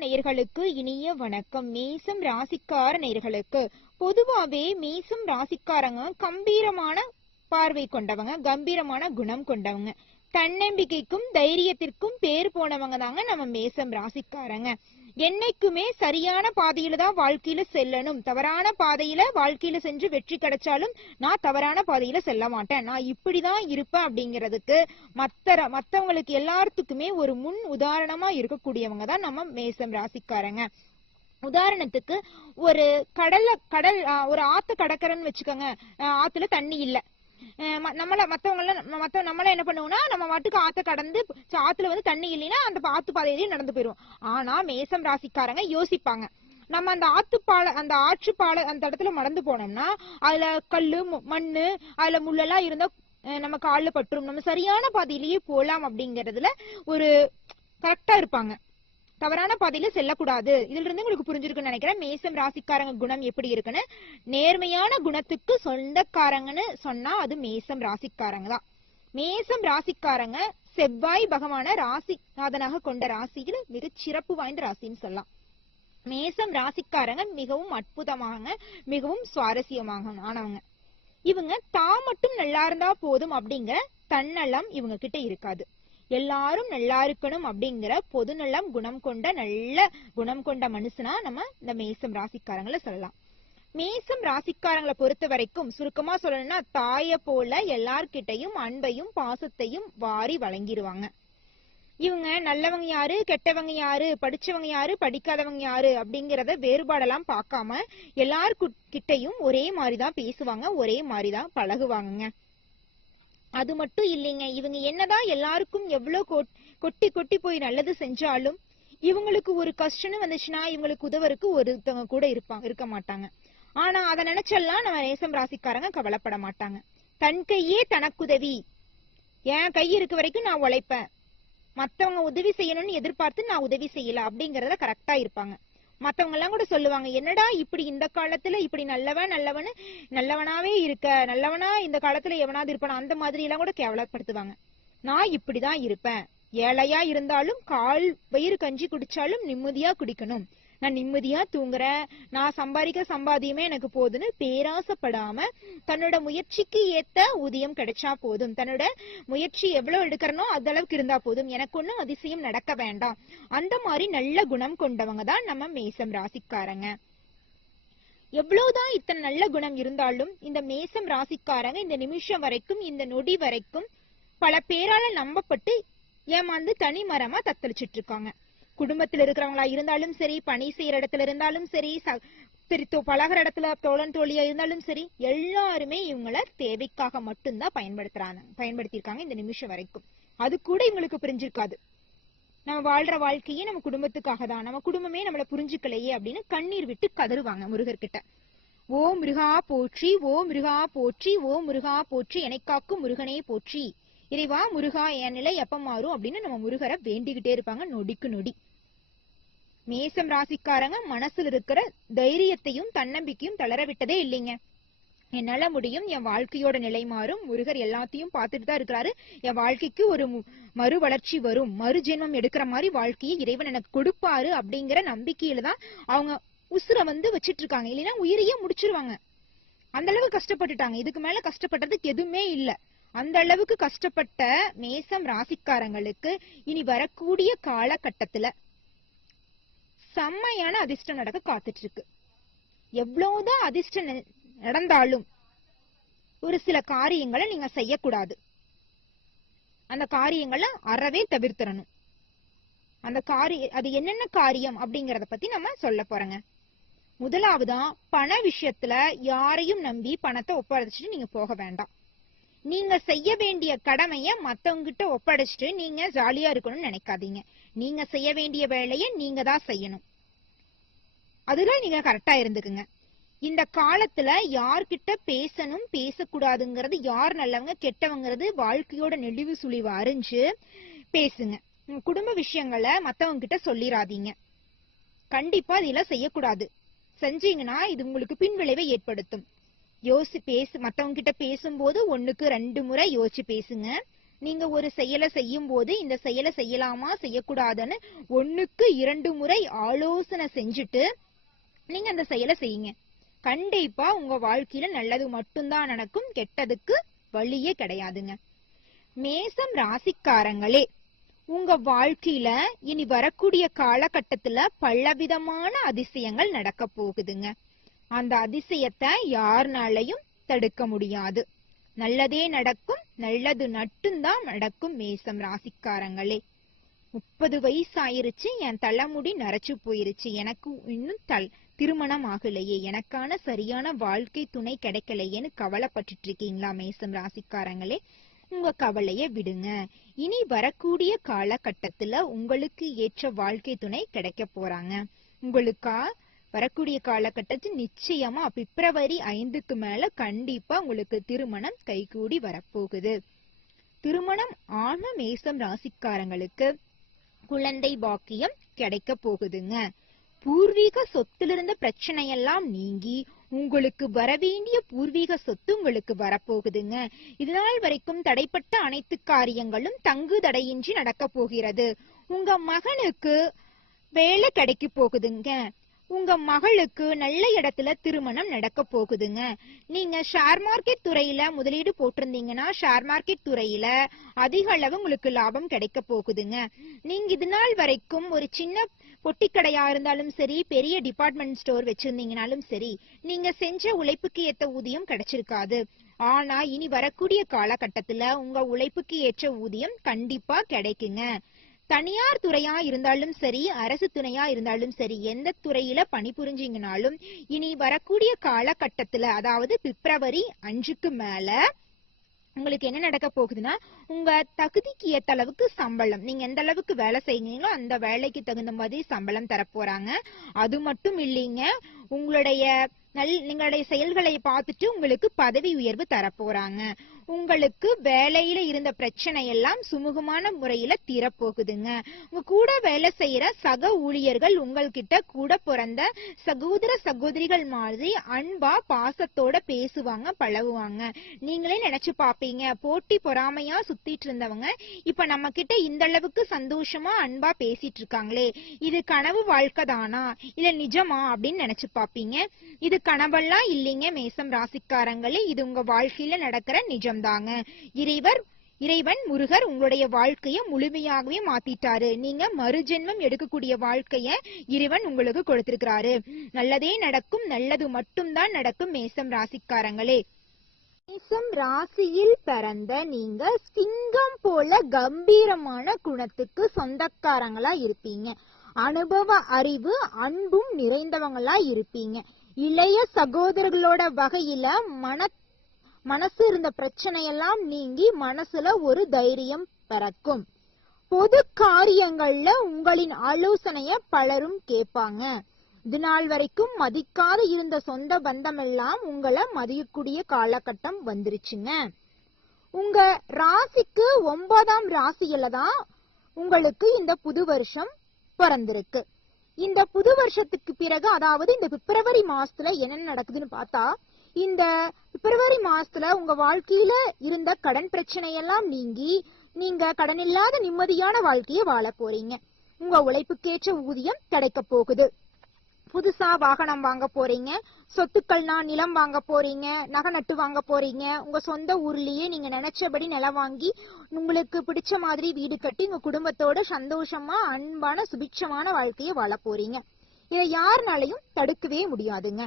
நேயர்களுக்கு இனிய வணக்கம். மேசம் ராசிக்கார நேயர்களுக்கு பொதுவாவே மேசம் ராசிக்காரங்க கம்பீரமான பார்வை கொண்டவங்க, கம்பீரமான குணம் கொண்டவங்க, தன்னம்பிக்கைக்கும் தைரியத்திற்கும் பேர் போனவங்க தாங்க நம்ம மேசம் ராசிக்காரங்க. என்னைக்குமே சரியான பாதையில தான் வாழ்க்கையில செல்லணும், தவறான பாதையில வாழ்க்கையில சென்று வெற்றி கிடைச்சாலும் நான் தவறான பாதையில செல்ல மாட்டேன், நான் இப்படிதான் இருப்பேன் அப்படிங்கிறதுக்கு மத்தவங்களுக்கு எல்லாத்துக்குமே ஒரு முன் உதாரணமா இருக்கக்கூடியவங்க தான் நம்ம மேசம் ராசிக்காரங்க. உதாரணத்துக்கு ஒரு ஒரு ஆத்து கடற்கரைன்னு வச்சுக்கோங்க. ஆத்துல தண்ணி இல்ல, நம்மள என்ன பண்ணுவோம்னா நம்ம மட்டுக்கு ஆத்த கடந்து ஆத்துல தண்ணி இல்லைன்னா அந்த ஆத்து பாதையிலேயே நடந்து போயிருவோம். ஆனா மேசம் ராசிக்காரங்க யோசிப்பாங்க, நம்ம அந்த ஆற்றுப்பாலை அந்த இடத்துல மறந்து போனோம்னா அதுல கல்லு மண்ணு அதுல முள்ளெல்லாம் இருந்தா நம்ம கால்ல பட்டுரும், நம்ம சரியான பாதையிலேயே போலாம் அப்படிங்கறதுல ஒரு கரெக்டா இருப்பாங்க. தவறான பாதையில செல்லக்கூடாது. இதுல இருந்து உங்களுக்கு புரிஞ்சிருக்குன்னு நினைக்கிறேன் மேசம் ராசிக்காரங்க குணம் எப்படி இருக்குன்னு. நேர்மையான குணத்துக்கு சொந்தக்காரங்கன்னு சொன்னா அது மேசம் ராசிக்காரங்க தான். மேசம் ராசிக்காரங்க செவ்வாய் பகவான ராசிநாதனாக கொண்ட ராசியில மிக சிறப்பு வாய்ந்த ராசின்னு சொல்லலாம். மேசம் ராசிக்காரங்க மிகவும் அற்புதமாக, மிகவும் சுவாரஸ்யமாக ஆனவங்க. இவங்க தான் மட்டும் நல்லா இருந்தா போதும் அப்படிங்கிற தன்னலம் இவங்க கிட்ட இருக்காது. எல்லாரும் நல்லா இருக்கணும் அப்படிங்கிற பொதுநலம் நல்ல குணம் கொண்ட மனுஷனா நம்ம இந்த மேசம் ராசிக்காரங்களை சொல்லலாம். மேசம் ராசிக்காரங்களை பொறுத்த வரைக்கும் சுருக்கமா சொல்லணும்னா தாய போல எல்லார்கிட்டையும் அன்பையும் பாசத்தையும் வாரி வழங்கிடுவாங்க. இவங்க நல்லவங்க யாரு, கெட்டவங்க யாரு, படிச்சவங்க யாரு, படிக்காதவங்க யாரு அப்படிங்கறத வேறுபாடெல்லாம் பார்க்காம எல்லார்கிட்டையும் ஒரே மாதிரிதான் பேசுவாங்க, ஒரே மாதிரிதான் பழகுவாங்க. அது மட்டும் இல்லைங்க, இவங்க என்னதான் எல்லாருக்கும் எவ்வளவு கொட்டி கொட்டி போய் நல்லது செஞ்சாலும் இவங்களுக்கு ஒரு கஷ்டம்னு வந்துச்சுன்னா இவங்களுக்கு உதவருக்கு ஒருத்தவங்க கூட இருக்க மாட்டாங்க. ஆனா அதை நினைச்செல்லாம் நம்ம மேசம் ராசிக்காரங்க கவலைப்பட மாட்டாங்க. தன் கையே தனக்குதவி, என் கை இருக்க வரைக்கும் நான் உழைப்பேன், மத்தவங்க உதவி செய்யணும்னு எதிர்பார்த்து நான் உதவி செய்யல அப்படிங்கறத கரெக்டா இருப்பாங்க. மத்தவங்க எல்லாம் கூட சொல்லுவாங்க, என்னடா இப்படி இந்த காலத்துல இப்படி நல்லவனாவே இருக்க, நல்லவனா இந்த காலத்துல எவனாவது இருப்பானா, அந்த மாதிரி எல்லாம் கூட கேவலப்படுத்துவாங்க. நான் இப்படிதான் இருப்பேன், ஏழையா இருந்தாலும் கால் வயிறு கஞ்சி குடிச்சாலும் நிம்மதியா குடிக்கணும், நான் நிம்மதியா தூங்குறேன், நான் சம்பாதிக்க சம்பாதியமே எனக்கு போதுன்னு பேராசப்படாம தன்னோட முயற்சிக்கு ஏத்த ஊதியம் கிடைச்சா போதும், தன்னோட முயற்சி எவ்வளவு எடுக்கிறனோ அந்த அளவுக்கு இருந்தா போதும், எனக்கு ஒன்னும் அதிசயம் நடக்க வேண்டாம், அந்த மாதிரி நல்ல குணம் கொண்டவங்க தான் நம்ம மேசம் ராசிக்காரங்க. எவ்வளவுதான் இத்தனை நல்ல குணம் இருந்தாலும் இந்த மேசம் ராசிக்காரங்க இந்த நிமிஷம் வரைக்கும், இந்த நொடி வரைக்கும் பல பேரால நம்பப்பட்டு ஏமாந்து தனி மரமா தத்தளிச்சிட்டு இருக்காங்க. குடும்பத்துல இருக்கிறவங்களா இருந்தாலும் சரி, பணி செய்யற இடத்துல இருந்தாலும் சரி, பழகிற இடத்துல தோழன் தோழியா இருந்தாலும் சரி, எல்லாருமே இவங்கள தேவைக்காக மட்டும்தான் பயன்படுத்திருக்காங்க இந்த நிமிஷம் வரைக்கும். அது கூட இவங்களுக்கு புரிஞ்சிருக்காது. நம்ம வாழ்ற வாழ்க்கையே நம்ம குடும்பத்துக்காக தான், நம்ம குடும்பமே நம்மள புரிஞ்சுக்கலையே அப்படின்னு கண்ணீர் விட்டு கதறுவாங்க முருகர்கிட்ட. ஓ முருகா போற்றி, ஓ முருகா போற்றி, ஓ முருகா போற்றி, எனக்காக்கும் முருகனே போற்றி, இறைவா முருகா என் நிலை எப்ப மாறும் அப்படின்னு நம்ம முருகரை வேண்டிக்கிட்டே இருப்பாங்க நொடிக்கு நொடி. மேசம் ராசிக்காரங்க மனசுல இருக்கிற தைரியத்தையும் தன்னம்பிக்கையும் தளர விட்டதே இல்லைங்க. என்னால முடியும், என் வாழ்க்கையோட நிலை மாறும், முருகர் எல்லாத்தையும் பார்த்துட்டு தான் இருக்கிறாரு, என் வாழ்க்கைக்கு ஒரு மறு வளர்ச்சி வரும், மறு ஜென்மம் எடுக்கிற மாதிரி வாழ்க்கையை இறைவன் எனக்கு கொடுப்பாரு அப்படிங்கிற நம்பிக்கையில தான் அவங்க உசுரை வச்சிட்டு இருக்காங்க. இல்லைன்னா உயிரையே முடிச்சிருவாங்க. அந்த அளவுக்கு கஷ்டப்பட்டுட்டாங்க. இதுக்கு மேல கஷ்டப்பட்டதுக்கு எதுவுமே இல்ல. அந்த அளவுக்கு கஷ்டப்பட்ட மேசம் ராசிக்காரங்களுக்கு இனி வரக்கூடிய காலகட்டத்துல செம்மையான அதிர்ஷ்டம் நடக்க காத்துட்டு இருக்கு. எவ்வளவுதான் அதிர்ஷ்டம் நடந்தாலும் ஒரு சில காரியங்களை நீங்க செய்யக்கூடாது. அந்த காரியங்களை அறவே தவிர்த்திடணும். அது என்னென்ன காரியம் அப்படிங்கறத பத்தி நம்ம சொல்ல போறோங்க. முதலாவதா, பண விஷயத்துல யாரையும் நம்பி பணத்தை ஒப்படைச்சிட்டு நீங்க போக வேண்டாம். நீங்க செய்ய வேண்டிய கடமைய மத்தவங்க கிட்ட ஒப்படைச்சிட்டு நீங்க ஜாலியா இருக்கணும்னு நினைக்காதீங்க. நீங்க செய்ய வேண்டிய வேலையை நீங்க தான் செய்யணும். அதுதான் நீங்க கரெக்டா இருந்துக்குங்க. இந்த காலத்துல யார்கிட்ட பேசணும் பேசக்கூடாதுங்கிறது, யார் நல்லவங்க கெட்டவங்கிறது வாழ்க்கையோட நெளிவு சுழிவு அறிஞ்சு பேசுங்க. குடும்ப விஷயங்களை மத்தவங்க கிட்ட சொல்லிடாதீங்க. கண்டிப்பா இதெல்லாம் செய்யக்கூடாது. செஞ்சீங்கன்னா இது உங்களுக்கு பின்விளைவை ஏற்படுத்தும். மத்தவங்க கிட்ட பேசும்போது 1க்கு 2 முறை யோசிச்சு பேசுங்க. நீங்க ஒரு செயலை செய்யும் போது இந்த செயலை செய்யலாமா செய்யக்கூடாதுன்னு 1க்கு 2 முறை ஆலோசனை செஞ்சுட்டு நீங்க அந்த செயலை செய்யுங்க. கண்டிப்பா உங்க வாழ்க்கையில நல்லது மட்டும்தான் நடக்கும், கெட்டதுக்கு வழியே கிடையாதுங்க. மேசம் ராசிக்காரங்களே, உங்க வாழ்க்கையில இனி வரக்கூடிய காலகட்டத்துல பலவிதமான அதிசயங்கள் நடக்க போகுதுங்க. அந்த அதிசயத்தை யாருனாலையும் தடுக்க முடியாது. நல்லதே நடக்கும், நல்லது மட்டும்தான் நடக்கும். மேசம் ராசிக்காரங்களே, 30 வயசு ஆயிருச்சு, என் தலைமுடி நரைச்சு போயிருச்சு, எனக்கு இன்னும் திருமணம் ஆகலையே, எனக்கான சரியான வாழ்க்கை துணை கிடைக்கலையேன்னு கவலைப்பட்டுட்டு இருக்கீங்களா? மேசம் ராசிக்காரங்களே, உங்க கவலைய விடுங்க. இனி வரக்கூடிய காலகட்டத்துல உங்களுக்கு ஏற்ற வாழ்க்கை துணை கிடைக்க போறாங்க. உங்களுக்கா வரக்கூடிய காலகட்டத்தில் நிச்சயமா பிப்ரவரி 5க்கு மேல கண்டிப்பா உங்களுக்கு திருமணம் கைகூடி வரப்போகுது. திருமணம் ஆன மேசம் ராசிக்காரங்களுக்கு குழந்தை பாக்கியம் கிடைக்க போகுதுங்க. பூர்வீக சொத்திலிருந்த பிரச்சனையெல்லாம் நீங்கி உங்களுக்கு வரவேண்டிய பூர்வீக சொத்து உங்களுக்கு வரப்போகுதுங்க. இதனால் வரைக்கும் தடைப்பட்ட அனைத்து காரியங்களும் தங்கு தடையின்றி நடக்க போகிறது. உங்க மகனுக்கு வேலை கிடைக்க போகுதுங்க. உங்க மகளுக்கு நல்ல இடத்துல திருமணம் நடக்க போகுதுங்க. நீங்க ஷேர் மார்க்கெட் துறையில முதலீடு போட்டிருந்தீங்கன்னா ஷேர் மார்க்கெட் துறையில அதிக அளவு உங்களுக்கு லாபம் கிடைக்க போகுதுங்க. நீங்க இது நாள் வரைக்கும் ஒரு சின்ன பொட்டிக்கடையா இருந்தாலும் சரி, பெரிய டிபார்ட்மெண்ட் ஸ்டோர் வச்சிருந்தீங்கனாலும் சரி, நீங்க செஞ்ச உழைப்புக்கு ஏத்த ஊதியம் கிடைச்சிருக்காது. ஆனா இனி வரக்கூடிய காலகட்டத்துல உங்க உழைப்புக்கு ஏற்ற ஊதியம் கண்டிப்பா கிடைக்குங்க. தனியார் துறையா இருந்தாலும் சரி, அரசு துறையா இருந்தாலும் சரி, எந்த துறையில பணிபுரிஞ்சீங்கனாலும் இனி வரக்கூடிய காலகட்டத்துல, அதாவது பிப்ரவரி 5க்கு மேல உங்களுக்கு என்ன நடக்க போகுதுன்னா, உங்க தகுதிக்கு ஏத்த அளவுக்கு சம்பளம், நீங்க எந்த அளவுக்கு வேலை செய்யுங்களோ அந்த வேலைக்கு தகுந்த மாதிரி சம்பளம் தரப்போறாங்க. அது மட்டும் இல்லைங்க, நீங்களுடைய செயல்களை பார்த்துட்டு உங்களுக்கு பதவி உயர்வு தரப்போறாங்க. உங்களுக்கு வேலையில இருந்த பிரச்சனை எல்லாம் சுமூகமான முறையில தீரப்போகுதுங்க. உங்க கூட வேலை செய்யற சக ஊழியர்கள் உங்கள்கிட்ட கூட பிறந்த சகோதர சகோதரிகள் மாதிரி அன்பா பாசத்தோட பேசுவாங்க, பழகுவாங்க. நீங்களே நினைச்சு பாப்பீங்க, போட்டி பொறாமையா சுத்திட்டு இருந்தவங்க இப்ப நம்ம கிட்ட இந்த அளவுக்கு சந்தோஷமா அன்பா பேசிட்டு இருக்காங்களே, இது கனவு வாழ்க்கை தானா இல்ல நிஜமா அப்படின்னு நினைச்சு பாப்பீங்க. இது கனவெல்லாம் இல்லைங்க மேசம் ராசிக்காரங்களே, இது உங்க வாழ்க்கையில நடக்கிற நிஜம்தாங்க. இறைவன் முருகர் உங்களுடைய வாழ்க்கைய முழுமையாகவே மாத்திட்டாரு. நீங்க மறுஜென்மம் எடுக்கக்கூடிய வாழ்க்கைய இறைவன் உங்களுக்கு கொடுத்திருக்கிறாரு. நல்லதே நடக்கும், நல்லது மட்டும்தான் நடக்கும். மேசம் ராசிக்காரங்களே, மேசம் ராசியில் பிறந்த நீங்க சிங்கம் போல கம்பீரமான குணத்துக்கு சொந்தக்காரங்களா இருப்பீங்க. அனுபவ அறிவு அன்பும் நிறைந்தவங்களா இருப்பீங்க. இளைய சகோதரர்களோட வகையில மனசு இருந்த பிரச்சனையெல்லாம் நீங்கி மனசுல ஒரு தைரியம் பிறக்கும். பொது காரியங்கள்ல உங்களின் ஆலோசனைய பலரும் கேட்பாங்க. இது நாள் வரைக்கும் மதிக்காத இருந்த சொந்த பந்தம் எல்லாம் உங்களை மதியக்கூடிய காலகட்டம் வந்துருச்சுங்க. உங்க ராசிக்கு 9ஆம் ராசியில தான் உங்களுக்கு இந்த புது வருஷம் பிறந்திருக்கு. இந்த புது வருஷத்துக்கு பிறகு, அதாவது இந்த பிப்ரவரி மாசத்துல என்ன நடக்குதுன்னு பார்த்தா, இந்த பிப்ரவரி மாசத்துல உங்க வாழ்க்கையில இருந்த கடன் பிரச்சனையெல்லாம் நீங்கி நீங்க கடன் இல்லாத நிம்மதியான வாழ்க்கையை வாழ போறீங்க. உங்க உழைப்புக்கேற்ற ஊதியம் கிடைக்க போகுது. புதுசா வாகனம் வாங்க போறீங்க, சொத்துக்கள்னா நிலம் வாங்க போறீங்க, நகை நட்டு வாங்க போறீங்க. உங்க சொந்த ஊர்லயே நீங்க நினைச்சபடி நிலம் வாங்கி உங்களுக்கு பிடிச்ச மாதிரி வீடு கட்டி உங்க குடும்பத்தோட சந்தோஷமா அன்பான சுபிட்சமான வாழ்க்கையை வாழ போறீங்க. இதை யாருனாலையும் தடுக்கவே முடியாதுங்க.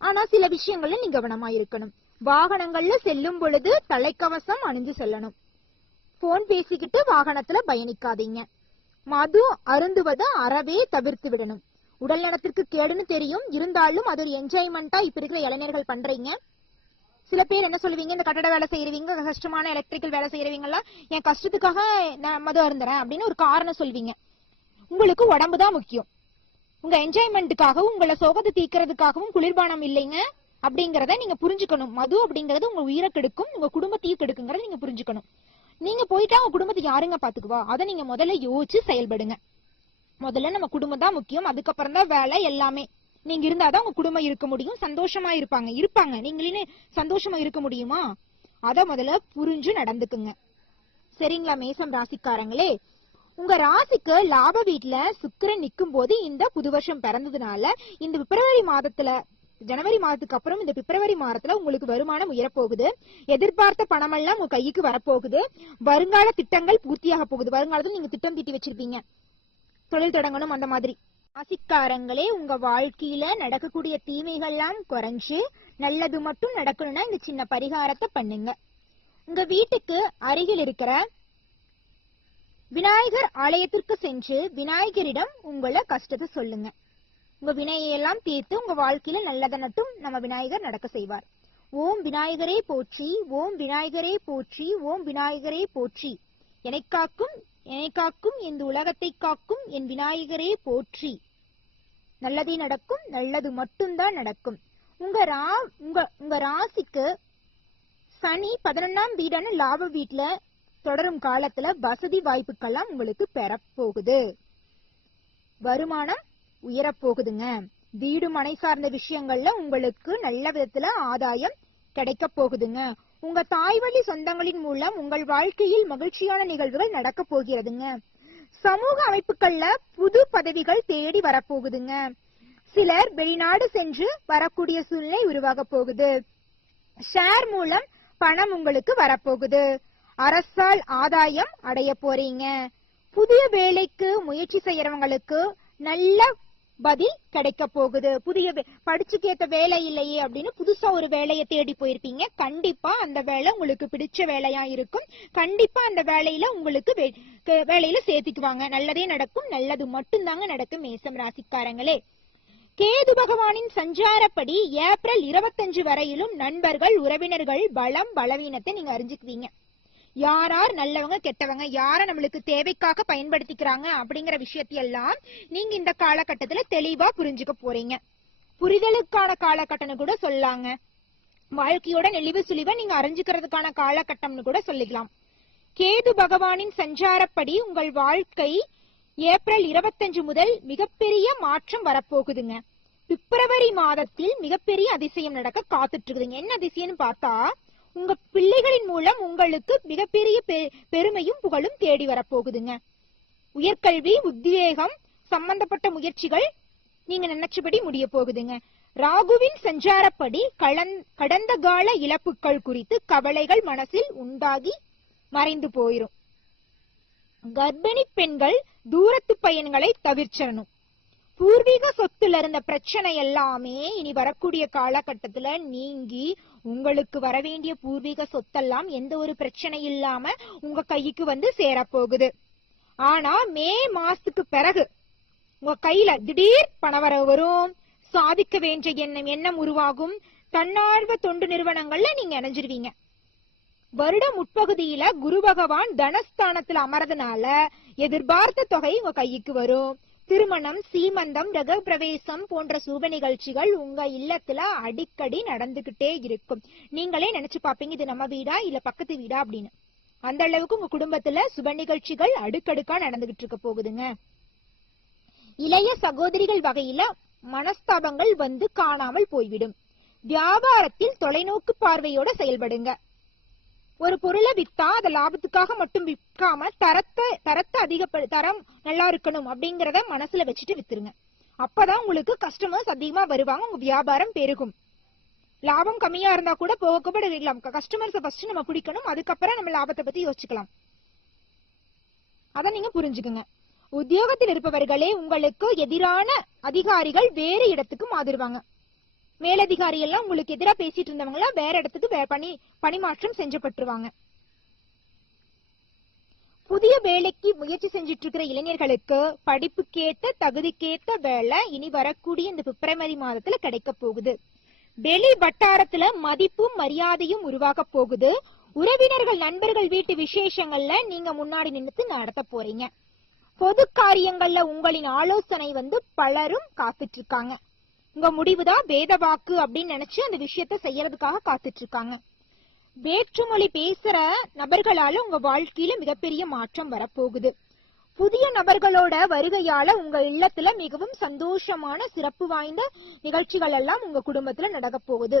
ஆனா சில விஷயங்கள்ல நீங்க கவனமா இருக்கணும். வாகனங்கள்ல செல்லும் பொழுது தலைக்கவசம் அணிஞ்சு செல்லணும். போன் பேசிக்கிட்டு வாகனத்துல பயணிக்காதீங்க. மது அருந்துவதை அறவே தவிர்த்து விடணும். உடல் நலத்திற்கு கேடுன்னு தெரியும், இருந்தாலும் அது ஒரு என்ஜாய்மெண்டா இப்ப இருக்கிற இளைஞர்கள் பண்றீங்க. சில பேர் என்ன சொல்லுவீங்க, இந்த கட்டட வேலை செய்யறவங்க, கஷ்டமான எலக்ட்ரிக்கல் வேலை செய்யறவங்கலாம் என் கஷ்டத்துக்காக நான் மது அருந்துறேன் அப்படின்னு ஒரு காரணம் சொல்வீங்க. உங்களுக்கு உடம்புதான் முக்கியம். உங்க என்ஜாய்மெண்ட்டுக்காகவும் உங்களை சோகத்தை தீக்கிறதுக்காகவும் குளிர்பானம் இல்லைங்க அப்படிங்கறத நீங்க புரிஞ்சுக்கணும். மது அப்படிங்கறது உங்க உயிரை கெடுக்கும், உங்க குடும்பத்தையும் கெடுக்குங்கிறத நீங்க புரிஞ்சுக்கணும். நீங்க போயிட்டா உங்க குடும்பத்தை யாருங்க பாத்துக்குவா? அதை நீங்க முதல்ல யோசிச்சு செயல்படுங்க. முதல்ல நம்ம குடும்பம் தான் முக்கியம், அதுக்கப்புறம் தான் வேலை எல்லாமே. நீங்க இருந்தாதான் உங்க குடும்பம் இருக்க முடியும், சந்தோஷமா இருப்பாங்க. நீங்களே சந்தோஷமா இருக்க முடியுமா? அத முதல்ல புரிஞ்சு நடந்துக்குங்க. சரிங்களா மேசம் ராசிக்காரங்களே? உங்க ராசிக்கு லாப வீட்டுல சுக்கிரன் நிக்கும் போது இந்த புது வருஷம் பிறந்ததுனால இந்த பிப்ரவரி மாதத்துல, ஜனவரி மாதத்துக்கு அப்புறம் இந்த பிப்ரவரி மாதத்துல உங்களுக்கு வருமானம் உயரப்போகுது. எதிர்பார்த்த பணம் எல்லாம் உங்க கைக்கு வரப்போகுது. வருங்கால திட்டங்கள் பூர்த்தியாக போகுது. வருங்காலத்துல நீங்க திட்டம் தீட்டி வச்சிருப்பீங்க, தொழில் தொடங்கணும் அந்த மாதிரி. ராசிக்காரங்களே, உங்க வாழ்க்கையில நடக்கக்கூடிய தீமைகள்லாம் குறைஞ்சு நல்லது மட்டும் நடக்கணும்னா இந்த சின்ன பரிகாரத்தை பண்ணுங்க. உங்க வீட்டுக்கு அருகில் இருக்கிற விநாயகர் ஆலயத்திற்கு சென்று விநாயகரிடம் உங்கள கஷ்டத்தை சொல்லுங்க. உங்க வினையெல்லாம் தீர்த்து உங்க வாழ்க்கையில நல்லதை நட்டும் நம்ம விநாயகர் நடக்க செய்வார். ஓம் விநாயகரே போற்றி, ஓம் விநாயகரே போற்றி, ஓம் விநாயகரே போற்றி. என்னை காக்கும் இந்த உலகத்தை காக்கும் என் விநாயகரே போற்றி. நல்லதே நடக்கும், நல்லது மட்டும்தான் நடக்கும். உங்க ராசிக்கு சனி 11ஆம் வீடான லாப வீட்டுல தொடரும் காலத்துல வசதி வாய்ப்புக்கெல்லாம் உங்களுக்கு பெறப்போகுது. வருமானம் உயரப்போகுதுங்க. வீடு மனை சார்ந்த விஷயங்கள்ல உங்களுக்கு நல்ல விதத்துல ஆதாயம் கிடைக்க போகுதுங்க. உங்க தாய்வழி சொந்தங்களின் மூலம் உங்கள் வாழ்க்கையில் மகிழ்ச்சியான நிகழ்வுகள் நடக்க போகிறதுங்க. சமூக அமைப்புகள்ல புது பதவிகள் தேடி வரப்போகுதுங்க. சிலர் வெளிநாடு சென்று வரக்கூடிய சூழ்நிலை உருவாக போகுது. ஷேர் மூலம் பணம் உங்களுக்கு வரப்போகுது. அரசால் ஆதாயம் அடைய போறீங்க. புதிய வேலைக்கு முயற்சி செய்யறவங்களுக்கு நல்ல பதில் கிடைக்க போகுது. புதிய படிச்சுக்கேத்த வேலை இல்லையே அப்படின்னு புதுசா ஒரு வேலையை தேடி போயிருப்பீங்க. கண்டிப்பா அந்த வேலை உங்களுக்கு பிடிச்ச வேலையா இருக்கும். கண்டிப்பா அந்த வேலையில உங்களுக்கு வேலையில சேர்த்துக்குவாங்க. நல்லதே நடக்கும், நல்லது மட்டும்தாங்க நடக்கும் மேசம் ராசிக்காரங்களே. கேது பகவானின் சஞ்சாரப்படி ஏப்ரல் 25 வரையிலும் நண்பர்கள் உறவினர்கள் பலம் பலவீனத்தை நீங்க அறிஞ்சுக்குவீங்க. யார் நல்லவங்க கெட்டவங்க, யார நம்மளுக்கு தேவைக்காக பயன்படுத்திக்கிறாங்க அப்படிங்கிற விஷயத்தையெல்லாம் நீங்க இந்த காலகட்டத்துல தெளிவா புரிஞ்சுக்க போறீங்க. புரிதலுக்கான காலகட்டம்னு கூட சொல்லாங்க. வாழ்க்கையோட நெளிவு சுழிவை நீங்க அறிஞ்சுக்கிறதுக்கான காலகட்டம்னு கூட சொல்லிக்கலாம். கேது பகவானின் சஞ்சாரப்படி உங்கள் வாழ்க்கை ஏப்ரல் 25 முதல் மிகப்பெரிய மாற்றம் வரப்போகுதுங்க. பிப்ரவரி மாதத்தில் மிகப்பெரிய அதிசயம் நடக்க காத்துட்டு இருக்குதுங்க. என்ன அதிசயம்னு பார்த்தா, உங்க பிள்ளைகளின் மூலம் உங்களுக்கு மிகப்பெரிய பெருமையும் புகழும் தேடி வரப்போகுதுங்க. உயர்கல்வி உத்வேகம் சம்பந்தப்பட்ட முயற்சிகள் நீங்க நினைச்சபடி முடிய போகுதுங்க. ராகுவின் சஞ்சாரப்படி கடந்த கால இழப்புகள் குறித்து கவலைகள் மனசில் உண்டாகி மறைந்து போயிரும். கர்ப்பிணி பெண்கள் தூரத்து பயன்களை தவிர்ச்சணும். பூர்வீக சொத்துல இருந்த பிரச்சனை எல்லாமே இனி வரக்கூடிய காலகட்டத்துல நீங்கி உங்களுக்கு வரவேண்டிய பூர்வீக சொத்தெல்லாம் எந்த ஒரு பிரச்சனை இல்லாம உங்க கைக்கு வந்து சேரப்போகுது. ஆனா மே மாசத்துக்கு பிறகு உங்க கையில திடீர் பணவரவு வரும். சாதிக்க வேண்டிய எண்ணம் உருவாகும். தன்னார்வ தொண்டு நிறுவனங்கள்ல நீங்க இணைஞ்சிருவீங்க. வருட முற்பகுதியில குரு பகவான் தனஸ்தானத்துல அமர்றதுனால எதிர்பார்த்த தொகை உங்க கைக்கு வரும். திருமணம், சீமந்தம், கிரக பிரவேசம் போன்ற சுப நிகழ்ச்சிகள் உங்க இல்லத்துல அடிக்கடி நடந்துகிட்டே இருக்கும். நீங்களே நினைச்சு பாப்பீங்க, இது நம்ம வீடா இல்ல பக்கத்து வீடா அப்படின்னு. அந்த அளவுக்கு உங்க குடும்பத்துல சுப நிகழ்ச்சிகள் அடுக்கடுக்கா நடந்துகிட்டு இருக்க போகுதுங்க. இளைய சகோதரிகள் வகையில மனஸ்தாபங்கள் வந்து காணாமல் போய்விடும். வியாபாரத்தில் தொலைநோக்கு பார்வையோட செயல்படுங்க. ஒரு பொருளை வித்தா அத லாபத்துக்காக மட்டும் விற்காம தரம் நல்லா இருக்கணும் அப்படிங்கறத மனசுல வச்சுட்டு வித்துருங்க. அப்பதான் உங்களுக்கு கஸ்டமர்ஸ் அதிகமா வருவாங்க. உங்க வியாபாரம் பெருகும். லாபம் கம்மியா இருந்தா கூட போகப்பட கஸ்டமர்ஸ் ஃபர்ஸ்ட் நம்ம பிடிக்கணும். அதுக்கப்புறம் நம்ம லாபத்தை பத்தி யோசிச்சுக்கலாம். அத நீங்க புரிஞ்சுக்குங்க. உத்தியோகத்தில் இருப்பவர்களே, உங்களுக்கு எதிரான அதிகாரிகள் வேறு இடத்துக்கு மாறிடுவாங்க. மேலதிகாரி எல்லாம் உங்களுக்கு எதிராக பேசிட்டு இருந்தவங்கள வேற இடத்துக்கு பணிமாற்றம் செஞ்சப்பட்டுருவாங்க. புதிய வேலைக்கு முயற்சி செஞ்சிட்டு இருக்கிற இளைஞர்களுக்கு படிப்புக்கேத்த தகுதிக்கேத்த வேலை இனி வரக்கூடிய இந்த பிப்ரவரி மாதத்துல கிடைக்க போகுது. வெளி வட்டாரத்துல மதிப்பும் மரியாதையும் உருவாக போகுது. உறவினர்கள் நண்பர்கள் வீட்டு விசேஷங்கள்ல நீங்க முன்னாடி நின்று நடத்த போறீங்க. பொது காரியங்கள்ல உங்களின் ஆலோசனை வந்து பலரும் காத்துட்டு இருக்காங்க. உங்க முடிவுதான் வேத வாக்கு அப்படின்னு நினைச்சு அந்த விஷயத்த செய்யறதுக்காக காத்துட்டு இருக்காங்க. வேற்றுமொழி பேசுற நபர்களால உங்க வாழ்க்கையில மிகப்பெரிய மாற்றம் வரப்போகுது. புதிய நபர்களோட வருகையால உங்க இல்லத்துல மிகவும் சந்தோஷமான சிறப்பு வாய்ந்த நிகழ்ச்சிகள் எல்லாம் உங்க குடும்பத்துல நடக்க போகுது.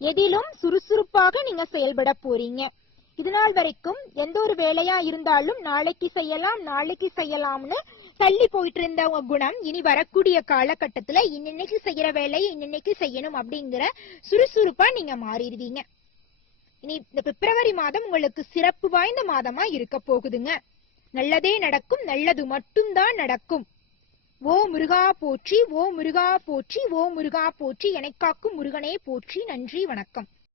எதிலும் சுறுசுறுப்பாக நீங்க செயல்பட போறீங்க. இது நாள் வரைக்கும் எந்த ஒரு வேலையா இருந்தாலும் நாளைக்கு செய்யலாம்னு தள்ளி போயிட்டு இருந்த உங்க குணம் இனி வரக்கூடிய காலகட்டத்துல இன்னைக்கு செய்யற வேலையை இன்னைக்கு செய்யணும் அப்படிங்கிற சுறுசுறுப்பா நீங்க மாறிடுவீங்க. இனி இந்த பிப்ரவரி மாதம் உங்களுக்கு சிறப்பு வாய்ந்த மாதமா இருக்க போகுதுங்க. நல்லதே நடக்கும், நல்லது மட்டும்தான் நடக்கும். ஓ முருகா போற்றி, ஓ முருகா போற்றி, ஓ முருகா போற்றி, எனக்காக்கும் முருகனே போற்றி. நன்றி, வணக்கம்.